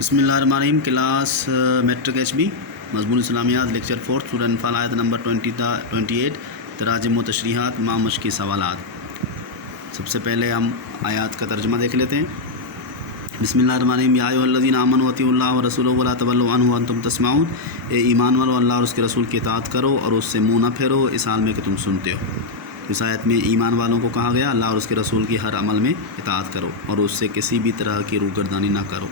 بسم اللہ الرحمن الرحیم. کلاس میٹرک ایچ بی مضمون اسلامیات لیکچر 4 سورہ انفال آیت نمبر 28 تراجم و تشریحات مع مشقی سوالات. سب سے پہلے ہم آیات کا ترجمہ دیکھ لیتے ہیں. بسم اللہ الرحمن الرحیم. یا ایھا الذین آمنوا اطیعوا اللہ ورسولہ ولا تولوا عنہ وانتم تسمعون. اے ایمان والو، اللہ اور اس کے رسول کی اطاعت کرو اور اس سے منہ نہ پھیرو اس حال میں کہ تم سنتے ہو. اس آیت میں ایمان والوں کو کہا گیا اللہ اور اس کے رسول کی ہر عمل میں اطاعت کرو اور اس سے کسی بھی طرح کی روگردانی نہ کرو.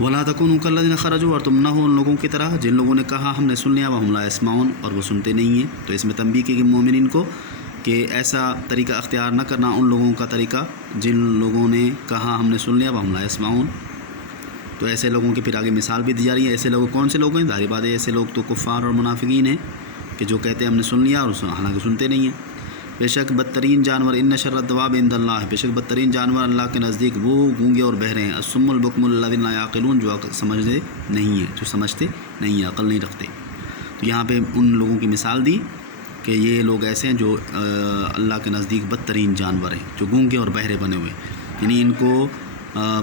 وَلَا تَكُونُوا كَالَّذِينَ خَرَجُوا، اور تم نہ ہو ان لوگوں کی طرح جن لوگوں نے کہا ہم نے سن لیا وَهُمْ لَا يَسْمَعُونَ، اور وہ سنتے نہیں ہیں. تو اس میں تنبیہ کی مومنین کو کہ ایسا طریقہ اختیار نہ کرنا ان لوگوں کا طریقہ جن لوگوں نے کہا ہم نے سن لیا وَهُمْ لَا يَسْمَعُونَ. تو ایسے لوگوں کی پھر آگے مثال بھی دی جا رہی ہے. ایسے لوگ کون سے لوگ ہیں؟ ظاہر بات ہے ایسے لوگ تو کفار اور منافقین ہیں کہ جو کہتے ہیں ہم نے سن لیا اور حالانکہ سنتے نہیں ہیں. بے شک بدترین جانور ان شر الدواب عند اللہ، بے شک بدترین جانور اللہ کے نزدیک وہ گونگے اور بہرے ہیں. الصم البکم الذین لا یعقلون، جو سمجھتے نہیں ہیں، جو سمجھتے نہیں ہیں، عقل نہیں رکھتے. تو یہاں پہ ان لوگوں کی مثال دی کہ یہ لوگ ایسے ہیں جو اللہ کے نزدیک بدترین جانور ہیں، جو گونگے اور بہرے بنے ہوئے. یعنی ان کو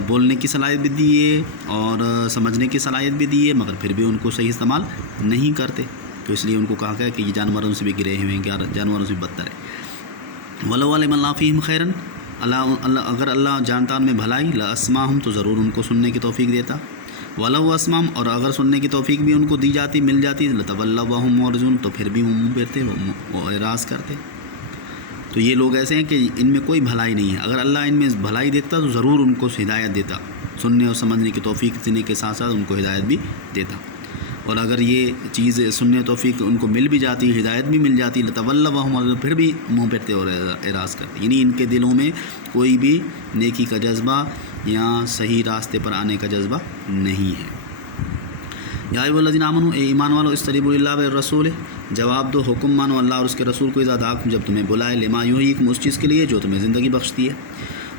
بولنے کی صلاحیت بھی دی ہے اور سمجھنے کی صلاحیت بھی دی ہے، مگر پھر بھی ان کو صحیح استعمال نہیں کرتے. تو اس لیے ان کو کہا گیا کہ یہ جانوروں سے بھی گرے ہوئے ہیں، جانوروں سے بھی بدتر ہے. وَلَوْ عَلِمَ اللَّهُ فِيهِمْ خَيْرًا، اگر اللہ جانتا ان میں بھلائی، لَأَسْمَعَهُمْ، تو ضرور ان کو سننے کی توفیق دیتا. وَلَوْ أَسْمَعَهُمْ، اور اگر سننے کی توفیق بھی ان کو دی جاتی، مل جاتی، لَتَوَلَّوْا وَهُمْ مُعْرِضُونَ، تو پھر بھی وہ منہ پھیرتے، وہ اعراض کرتے. تو یہ لوگ ایسے ہیں کہ ان میں کوئی بھلائی نہیں ہے. اگر اللہ ان میں بھلائی دیکھتا تو ضرور ان کو ہدایت دیتا، سننے اور سمجھنے کی توفیق دینے کے ساتھ ساتھ ان کو ہدایت بھی دیتا. اور اگر یہ چیز سننے توفیق ان کو مل بھی جاتی، ہدایت بھی مل جاتی، لَتَوَلَّوْا وَهُمْ، پھر بھی منہ پھیرتے اور اعراض کرتے. یعنی ان کے دلوں میں کوئی بھی نیکی کا جذبہ یا صحیح راستے پر آنے کا جذبہ نہیں ہے. یا ایھا الذین آمنوا، اے ایمان والو، استجیبوا للہ والرسول، جواب دو، حکم مانو اللہ اور اس کے رسول کو اذا دعاکم، جب تمہیں بلائے، لما یحییکم، اس چیز کے لیے جو تمہیں زندگی بخشتی ہے.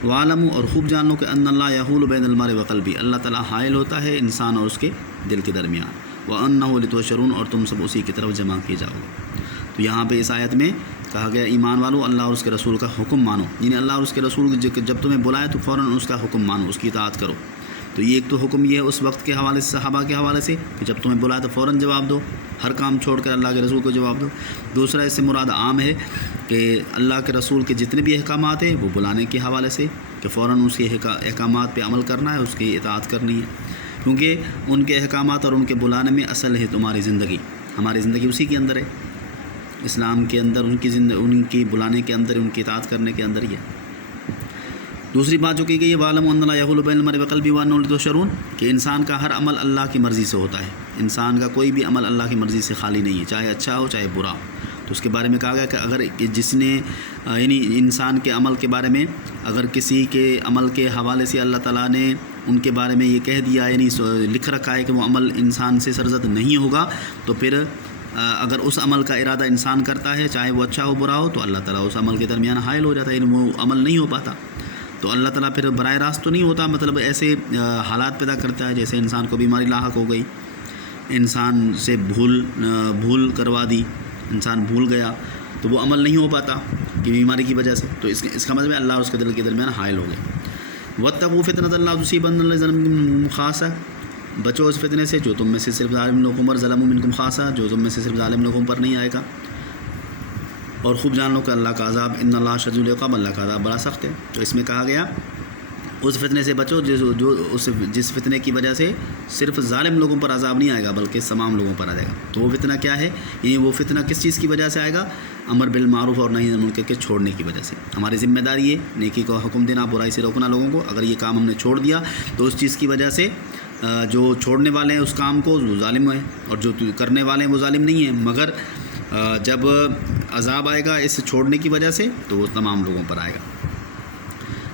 وَاعْلَمُوا، اور خوب جان لو کہ ان اللہ یحول بین المرء وقلبہ، اللہ تعالیٰ حائل ہوتا ہے انسان اور اس کے دل کے درمیان. وَأَنَّهُ لِتُحْشَرُونَ، اور تم سب اسی کی طرف جمع کیے جاؤ گے. تو یہاں پہ اس آیت میں کہا گیا ایمان والو اللہ اور اس کے رسول کا حکم مانو. یعنی اللہ اور اس کے رسول جب تمہیں بلائے تو فوراً اس کا حکم مانو، اس کی اطاعت کرو. تو یہ ایک تو حکم یہ ہے اس وقت کے حوالے سے، صحابہ کے حوالے سے، کہ جب تمہیں بلائے تو فوراً جواب دو، ہر کام چھوڑ کر اللہ کے رسول کو جواب دو. دوسرا اس سے مراد عام ہے کہ اللہ کے رسول کے جتنے بھی احکامات ہیں وہ بلانے کے حوالے سے، کہ فوراً اس کے احکامات پہ عمل کرنا ہے، اس کی اطاعت کرنی ہے. کیونکہ ان کے احکامات اور ان کے بلانے میں اصل ہے تمہاری زندگی، ہماری زندگی اسی کے اندر ہے. اسلام کے اندر ان کی بلانے کے اندر، ان کی اطاعت کرنے کے اندر ہی ہے. دوسری بات جو کی گئی ہے وَاعْلَمُوا أَنَّ اللَّهَ يَحُولُ بَيْنَ الْمَرْءِ وَقَلْبِهِ وَأَنَّهُ لِتُحْشَرُونَ، کہ انسان کا ہر عمل اللہ کی مرضی سے ہوتا ہے. انسان کا کوئی بھی عمل اللہ کی مرضی سے خالی نہیں ہے، چاہے اچھا ہو چاہے برا. تو اس کے بارے میں کہا گیا کہ اگر جس نے یعنی انسان کے عمل کے بارے میں اگر کسی کے عمل کے حوالے سے اللہ تعالیٰ نے ان کے بارے میں یہ کہہ دیا، یعنی لکھ رکھا ہے کہ وہ عمل انسان سے سرزد نہیں ہوگا، تو پھر اگر اس عمل کا ارادہ انسان کرتا ہے، چاہے وہ اچھا ہو برا ہو، تو اللہ تعالیٰ اس عمل کے درمیان حائل ہو جاتا ہے، یعنی وہ عمل نہیں ہو پاتا. تو اللہ تعالیٰ پھر براہ راست تو نہیں ہوتا، مطلب ایسے حالات پیدا کرتا ہے جیسے انسان کو بیماری لاحق ہو گئی، انسان سے بھول کروا دی، انسان بھول گیا، تو وہ عمل نہیں ہو پاتا کہ بیماری کی وجہ سے. تو اس کا مطلب ہے اللہ اور اس کے دل کے درمیان حائل ہو گئے. وَاتَّقُوا فِتْنَةً لَا تُصِيبَنَّ الَّذِينَ ظَلَمُوا مِنكُمْ خَاصَّةً، بچو اس فتنے سے جو تم میں سے صرف ظالم لوگوں پر، ظلموا منکم خاصہ، جو تم میں سے صرف ظالم لوگوں پر نہیں آئے گا. اور خوب جان لو کہ اللہ کا عذاب، ان اللہ شدید العقاب، اللہ کا عذاب بڑا سخت ہے. تو اس میں کہا گیا اس فتنے سے بچو جس فتنے کی وجہ سے صرف ظالم لوگوں پر عذاب نہیں آئے گا بلکہ تمام لوگوں پر آ جائے گا. تو وہ فتنہ کیا ہے؟ یعنی وہ فتنہ کس چیز کی وجہ سے آئے گا؟ امر بالمعروف اور نہی عن المنکر کے چھوڑنے کی وجہ سے. ہماری ذمہ داری ہے نیکی کو حکم دینا، برائی سے روکنا لوگوں کو. اگر یہ کام ہم نے چھوڑ دیا تو اس چیز کی وجہ سے جو چھوڑنے والے ہیں اس کام کو وہ ظالم ہیں، اور جو کرنے والے ہیں وہ ظالم نہیں ہیں. مگر جب عذاب آئے گا اس چھوڑنے کی وجہ سے تو وہ تمام لوگوں پر آئے گا.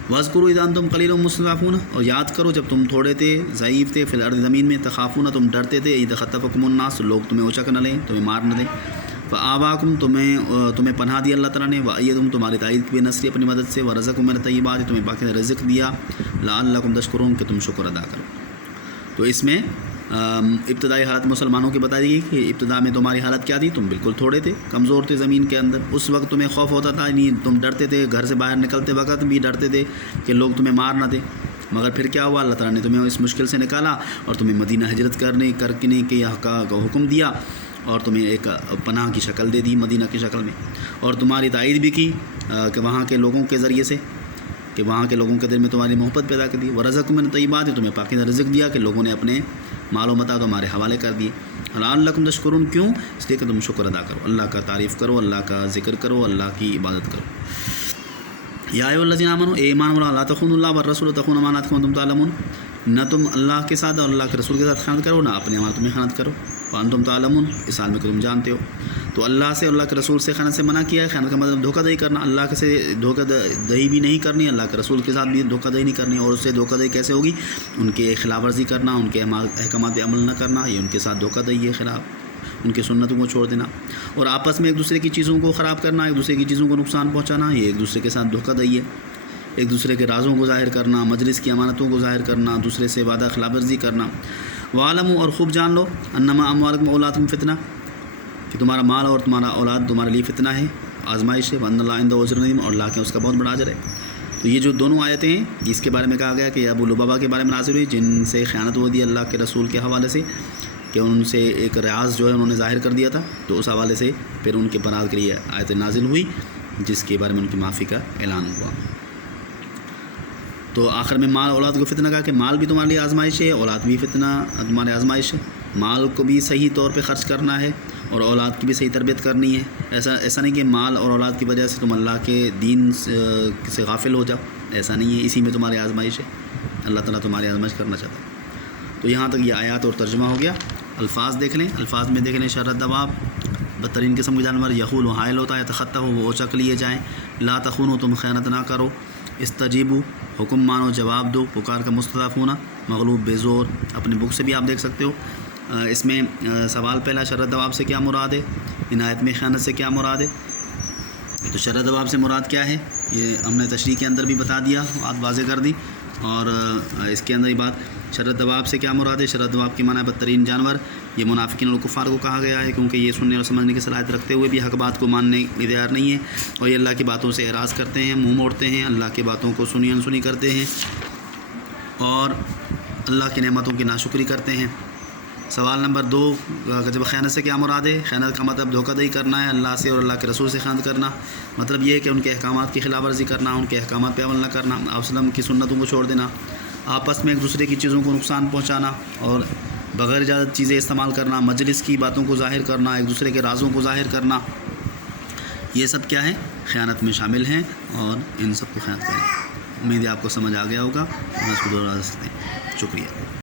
وَاذْكُرُوا إِذْ أَنْتُمْ قَلِيلٌ مُسْتَضْعَفُونَ، اور یاد کرو جب تم تھوڑے تھے، ضعیف تھے، فی الارض زمین میں، تخافون، تم ڈرتے تھے، اذ خطفکم الناس، لوگ تمہیں اچک نہ لیں، تمہیں مار نہ دیں. فآواکم، تمہیں پناہ دیا اللہ تعالیٰ نے، وأیدکم، تمہاری تائید کی نصری اپنی مدد سے، ورزقکم من الطیبات، تمہیں پاکیزہ رزق دیا، لعلکم تشکرون، کہ تم شکر ادا کرو. تو اس میں ابتدائی حالت مسلمانوں کی بتا دی گئی کہ ابتدا میں تمہاری حالت کیا تھی، تم بالکل تھوڑے تھے، کمزور تھے زمین کے اندر. اس وقت تمہیں خوف ہوتا تھا، یعنی تم ڈرتے تھے، گھر سے باہر نکلتے وقت بھی ڈرتے تھے کہ لوگ تمہیں مار نہ دیں. مگر پھر کیا ہوا، اللہ تعالیٰ نے تمہیں اس مشکل سے نکالا اور تمہیں مدینہ ہجرت کرنے کے کا حکم دیا اور تمہیں ایک پناہ کی شکل دے دی مدینہ کی شکل میں، اور تمہاری تائید بھی کی کہ وہاں کے لوگوں کے ذریعے سے، کہ وہاں کے لوگوں کے دل میں تمہاری محبت پیدا کر دی، ورزقکم من الطیبات، تمہیں پاکیزہ رزق دیا کہ لوگوں نے اپنے مال و متاع تمہارے حوالے کر دیے، لعلکم تشکرون، کیوں؟ اس لیے کہ تم شکر ادا کرو، اللہ کا تعریف کرو، اللہ کا ذکر کرو، اللہ کی عبادت کرو۔ یا ایھا الذین آمنوا، اے ایمان والو، لا تخونوا اللہ والرسول وتخونوا اماناتکم وانتم تعلمون، نہ تم اللہ کے ساتھ اور اللہ کے رسول کے ساتھ خیانت کرو، نہ اپنے امانتوں میں خیانت کرو، وانتم تعلمون، اس حال میں کہ تم جانتے ہو۔ تو اللہ سے اور اللہ کے رسول سے خیانت سے منع کیا ہے۔ خیانت کا مطلب دھوکہ دہی کرنا، اللہ کے سے دھوکہ دہی بھی نہیں کرنی، اللہ کے رسول کے ساتھ بھی دھوکہ دہی نہیں کرنی، اور اس سے دھوکہ دہی کیسے ہوگی؟ ان کے خلاف ورزی کرنا، ان کے احکامات پہ عمل نہ کرنا، یہ ان کے ساتھ دھوکہ دہی ہے، خلاف ان کی سنتوں کو چھوڑ دینا، اور آپس میں ایک دوسرے کی چیزوں کو خراب کرنا، ایک دوسرے کی چیزوں کو نقصان پہنچانا، یہ ایک دوسرے کے ساتھ دھوکہ دہی ہے۔ ایک دوسرے کے رازوں کو ظاہر کرنا، مجلس کی امانتوں کو ظاہر کرنا، دوسرے سے وعدہ خلاف ورزی کرنا۔ وَاعْلَمُوا، اور خوب جان لو، انما اموالکم واولادکم فتنہ، کہ تمہارا مال اور تمہارا اولاد تمہارے لیے فتنہ ہے، آزمائش ہے، وَأَنَّ اللَّهَ عِندَهُ أَجْرٌ عَظِيمٌ، اور اللہ کے اس کا بہت بڑا اجر ہے۔ تو یہ جو دونوں آیتیں ہیں، اس کے بارے میں کہا گیا کہ ابو لبابہ کے بارے میں نازل ہوئی، جن سے خیانت ہو دی اللہ کے رسول کے حوالے سے، کہ ان سے ایک راز جو ہے انہوں نے ظاہر کر دیا تھا، تو اس حوالے سے پھر ان کے برات کے لیے آیت نازل ہوئی، جس کے بارے میں ان کی معافی کا اعلان ہوا۔ تو آخر میں مال اولاد کو فتنہ کہا کہ مال بھی تمہارے لیے آزمائش ہے، اولاد بھی فتنہ تمہارے آزمائش ہے۔ مال کو بھی صحیح طور پہ خرچ کرنا ہے اور اولاد کی بھی صحیح تربیت کرنی ہے۔ ایسا نہیں کہ مال اور اولاد کی وجہ سے تم اللہ کے دین سے غافل ہو جاؤ، ایسا نہیں ہے، اسی میں تمہاری آزمائش ہے، اللہ تعالیٰ تمہاری آزمائش کرنا چاہتا ہے۔ تو یہاں تک یہ آیات اور ترجمہ ہو گیا۔ الفاظ دیکھ لیں، الفاظ میں دیکھ لیں، شر الدواب، بدترین قسم کے جانور، یخول و حائل ہوتا ہے، تخطہ ہو وہ اچک لیے جائیں، لا تخونو تم خیانت نہ کرو، استجیبو حکم مانو جواب دو، پکار کا مستضعف ہونا، مغلوب بے زور، اپنے بک سے بھی آپ دیکھ سکتے ہو۔ اس میں سوال پہلا، شر الدواب سے کیا مراد ہے، ان آیت میں خیانت سے کیا مراد ہے؟ تو شر الدواب سے مراد کیا ہے یہ ہم نے تشریح کے اندر بھی بتا دیا، بات واضح کر دی، اور اس کے اندر یہ بات شر الدواب سے کیا مراد ہے۔ شر الدواب کی معنی ہے بدترین جانور، یہ منافقین اور کفار کو کہا گیا ہے، کیونکہ یہ سننے اور سمجھنے کی صلاحیت رکھتے ہوئے بھی حق بات کو ماننے کی تیار نہیں ہے، اور یہ اللہ کی باتوں سے اعراض کرتے ہیں، منہ موڑتے ہیں، اللہ کی باتوں کو سنی انسنی کرتے ہیں، اور اللہ کی نعمتوں کی ناشکری کرتے ہیں۔ سوال نمبر 2، جب خیانت سے کیا مراد ہے؟ خیانت کا مطلب دھوکہ دہی کرنا ہے، اللہ سے اور اللہ کے رسول سے خیانت کرنا، مطلب یہ ہے کہ ان کے احکامات کی خلاف ورزی کرنا، ان کے احکامات پہ عمل نہ کرنا، آپ وسلم کی سنتوں کو چھوڑ دینا، آپس میں ایک دوسرے کی چیزوں کو نقصان پہنچانا اور بغیر اجازت چیزیں استعمال کرنا، مجلس کی باتوں کو ظاہر کرنا، ایک دوسرے کے رازوں کو ظاہر کرنا، یہ سب کیا ہے؟ خیانت میں شامل ہیں، اور ان سب کو خیانت کریں۔ امید ہے آپ کو سمجھ آ گیا ہوگا، اس کو دوہرا سکتے ہیں۔ شکریہ۔